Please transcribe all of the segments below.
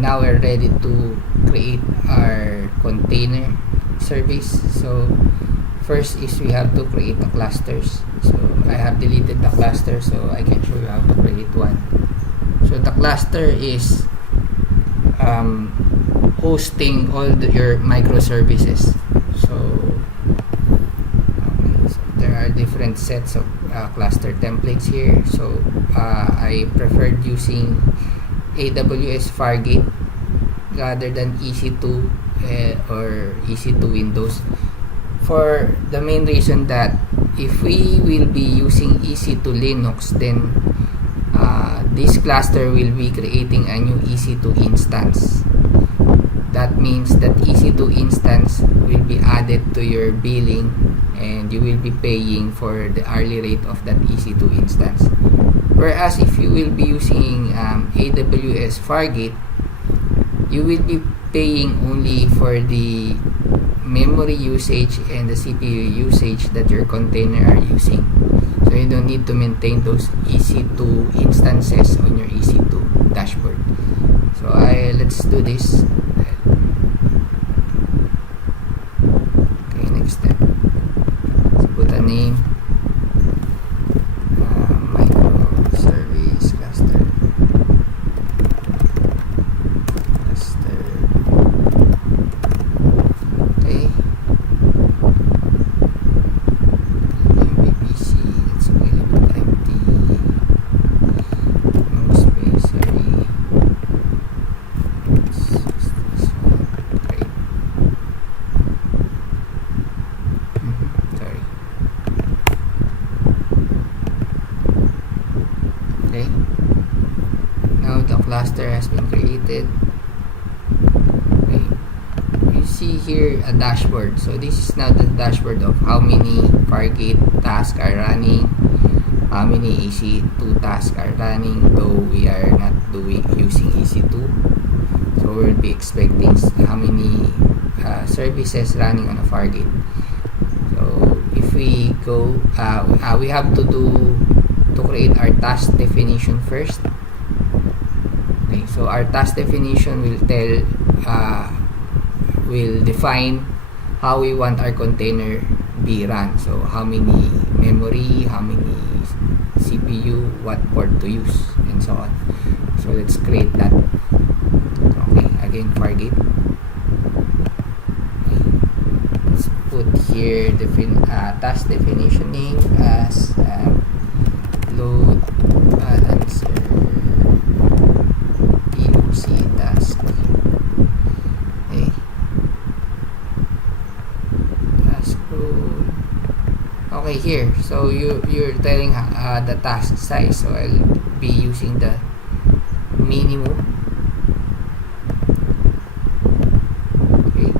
now we're ready to create our container service. So first is we have to create the clusters. So I have deleted the cluster, so I can show you how to create one. So the cluster is hosting all your microservices. So there are different sets of cluster templates here. So I preferred using AWS Fargate rather than EC2 or EC2 Windows, for the main reason that if we will be using EC2 Linux, then this cluster will be creating a new EC2 instance. That means that EC2 instance will be added to your billing, and you will be paying for the hourly rate of that EC2 instance. Whereas if you will be using AWS Fargate, you will be paying only for the memory usage and the CPU usage that your container are using. So you don't need to maintain those EC2 instances on your EC2 dashboard. So let's do this. Okay, next step. Let's put a name. Microservice cluster. Okay. MVPC. Let's make it empty. No space. Sorry. Let's use this one. Great. Sorry. Okay. Now the cluster has been created. Okay. You see here a dashboard. So this is now the dashboard of how many Fargate tasks are running, how many EC2 tasks are running, though we are not using EC2. So we'll be expecting how many services running on a Fargate. So if we go, we have to create our task definition first. Okay, so our task definition will define how we want our container be run. So how many memory, how many CPU, what port to use, and so on. So let's create that. Okay, again Fargate. Okay. Let's put here the task definition name as load balancer POC task. Okay. Task rule. Okay, here. So you're telling the task size. So I'll be using the minimum. Okay.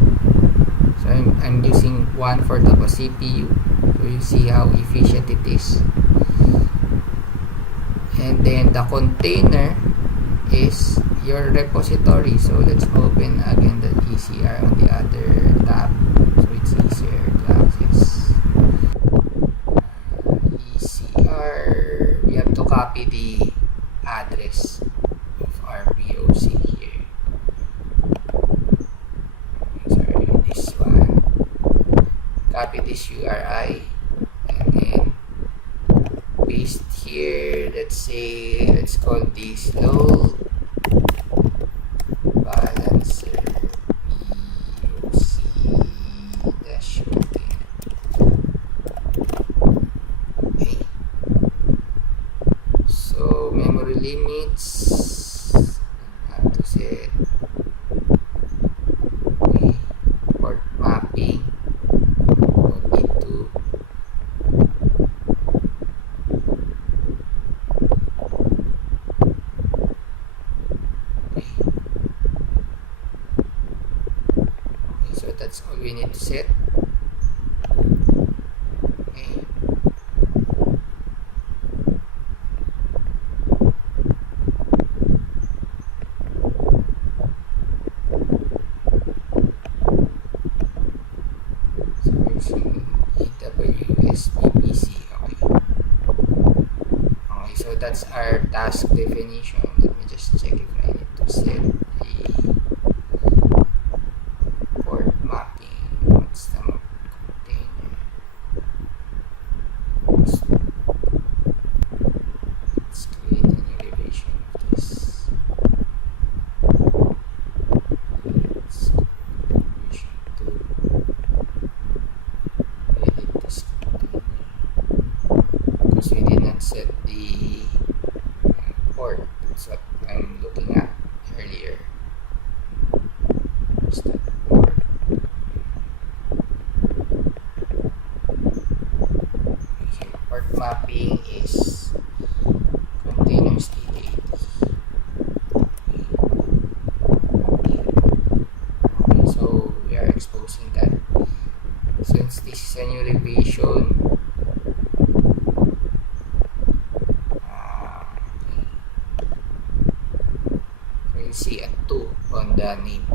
So I'm using 1/4 of a CPU. So you see how efficient it is. And then the container is your repository. So let's open again the ECR on the other tab. So it's easier to access. ECR, we have to copy the address of our POC here. Sorry, this one. Copy this URI and then paste here. Let's call this load balancer POC dashboard. Okay. So memory limits have to set. Okay. Port mapping. Don't need to. So that's all we need to set. Okay. So using AWS VPC. Okay. Okay, so that's our task definition. Let me just check if I need to set the on the name.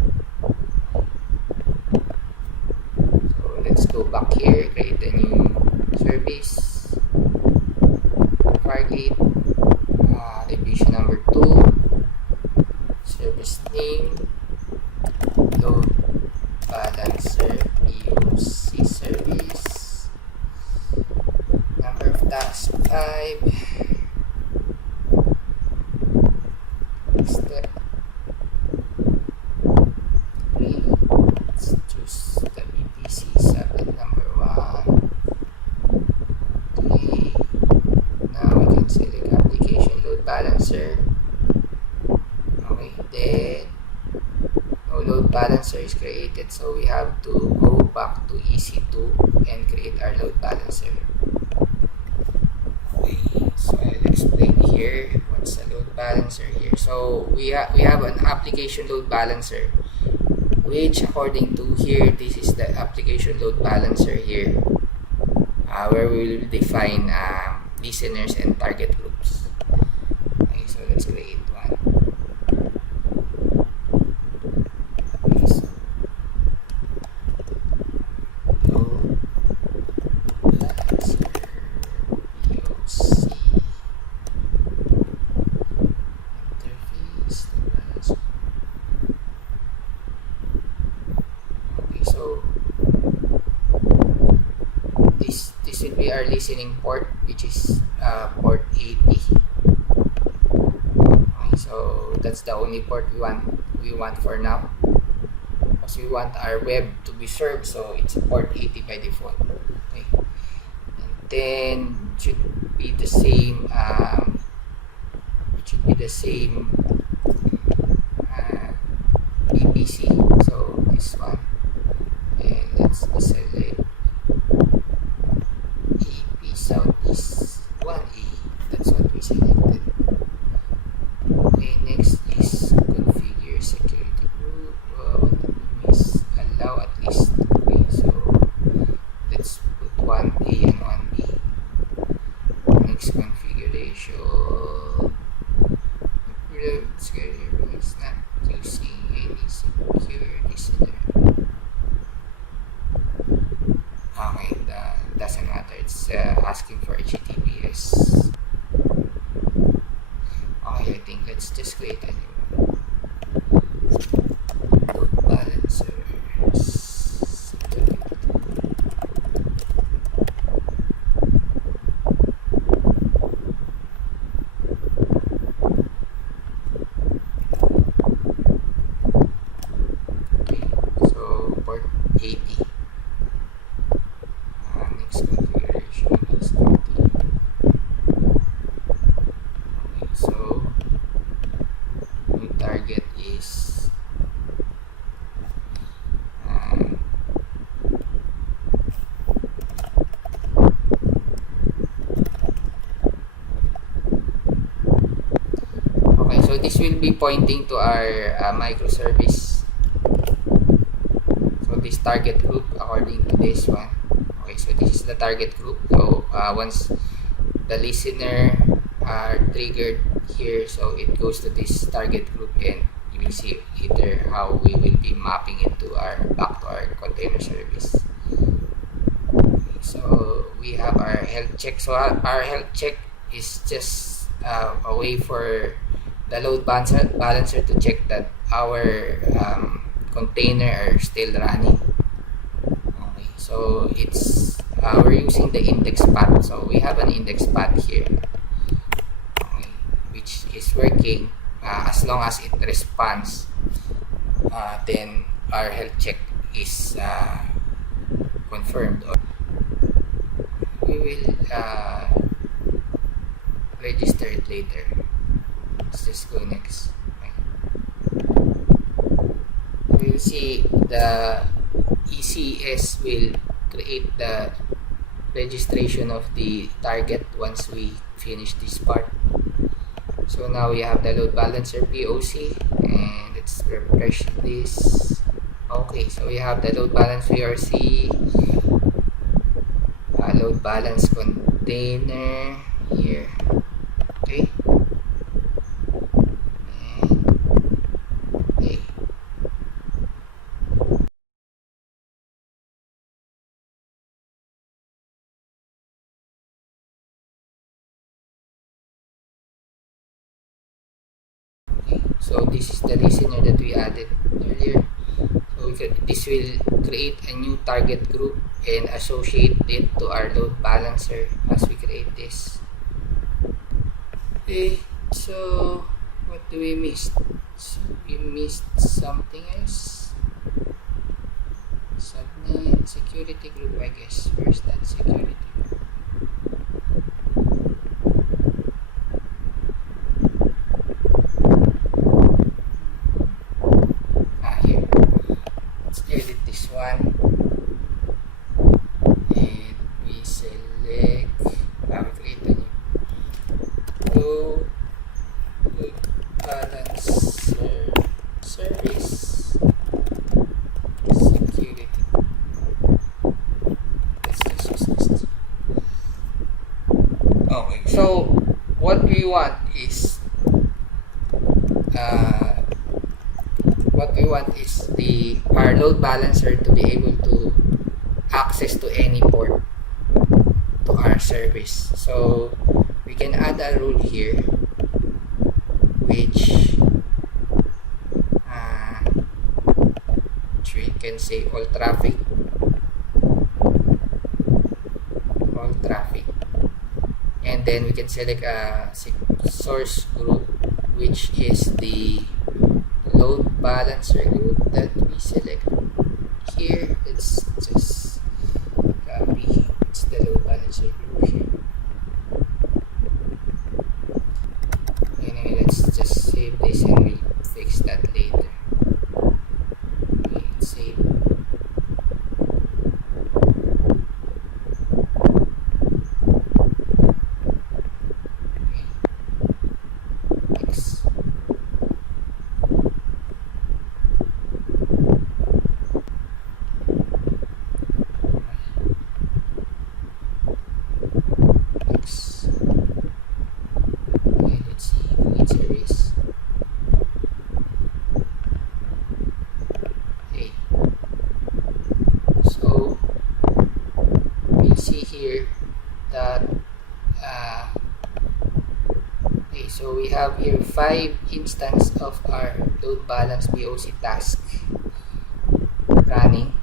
So let's go back here, create a new service, Fargate, division number 2, service name, load balancer POC service, number of tasks 5, step 3, let's choose the VPC subnet number 1. Okay, now we can select application load balancer. Okay, then no load balancer is created, so we have to go back to EC2 and create our load balancer. Okay, so I'll explain here what's a load balancer here. So we have an application load balancer, which according to here, this is the application load balancer here, where we will define listeners and target groups. Okay, so let's create one. Okay, so load balancer POC interface load balancer. Okay, so this will be our listening port, which is port 80. Okay, so that's the only port we want for now, because we want our web to be served, so it's port 80 by default. Okay, and then it should be the same. VPC. So this one, and let's select EP Southeast 1A. That's what we selected. Okay, next is configure security group. What we miss, allow at least. Okay, so let's put 1A and 1B. Next configuration. Security is not using any security center. Okay, that doesn't matter. It's asking for HTTPS. Okay, I think let's just create a new one. Load balancer. Okay, so port 80. Next configuration is 30. Okay, so new target is okay, so this will be pointing to our microservice. So this target group, according to this one. Okay, so this is the target group. So once the listener are triggered here, so it goes to this target group, and you will see later how we will be mapping it to back to our container service. Okay, so we have our health check. So our health check is just a way for the load balancer to check that our container are still running. Okay, so it's we're using the index path. So we have an index path here, okay, which is working as long as it responds. Then our health check is confirmed. We will register it later. Let's just go next. We'll see the ECS will create the registration of the target once we finish this part. So now we have the load balancer POC, and let's refresh this. Okay, so we have the load balance VRC, load balance container here. Okay. Okay, So this is the listener that we added earlier. So this will create a new target group and associate it to our load balancer as we create this. Okay, so what do we miss? So we missed something else. Subnet security group, I guess. Where's that security group? Here. Let's edit this one. And we select, we create a new load balancer service security. Let's just use this. Okay, so what we want is our load balancer to be able to access to any port to our service. So we can add a rule here which we can say all traffic, and then we can select a source group which is the load balancer group that we select here. Let's just copy, it's the load balancer group here. Anyway, let's just save this and we'll fix that later. Okay, let's save. So we have here 5 instances of our load balance BOC task running.